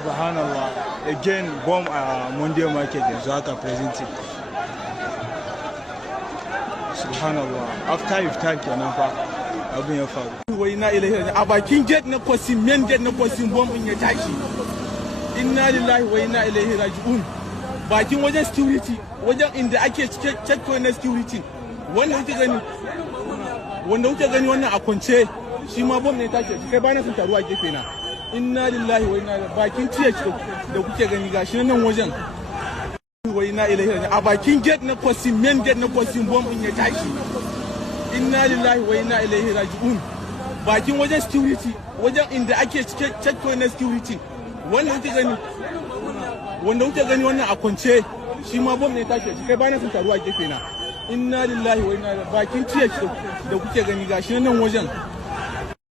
Subhanallah. Again, bomb Monday market yanzu haka presenting. Subhanallah. After iftar kenan fa abin ya faru. Wai na ilahi a bakin gate na kwasin main gate na kwasin bomb ya tashi. Inna lillahi wa inna ilaihi raji'un. Bakin wajen security, wajen inda ake checkpoint na security. Wanda kuke gani wannan a kwance shi ma bomb ne ya tashi. Kai ba na sun taruwa gefe na. Inna lillahi wa inna ilaihi bakin tiyaci da kuke gani gashi nan wajen. Wa inna ilaihi a bakin gate na kwasin main gate na kwasin bomb ya tashi. Inna lillahi wa inna ilaihi raji'un. Bakin wajen security, wajen inda ake checkpoint na security. Wanda kuke gani wannan a kwance shi ma bomb ne ya tashi. Kai ba na sun taruwa gefe na. Inna lillahi wa inna ilaihi bakin tiyaci da kuke gani gashi nan wajen.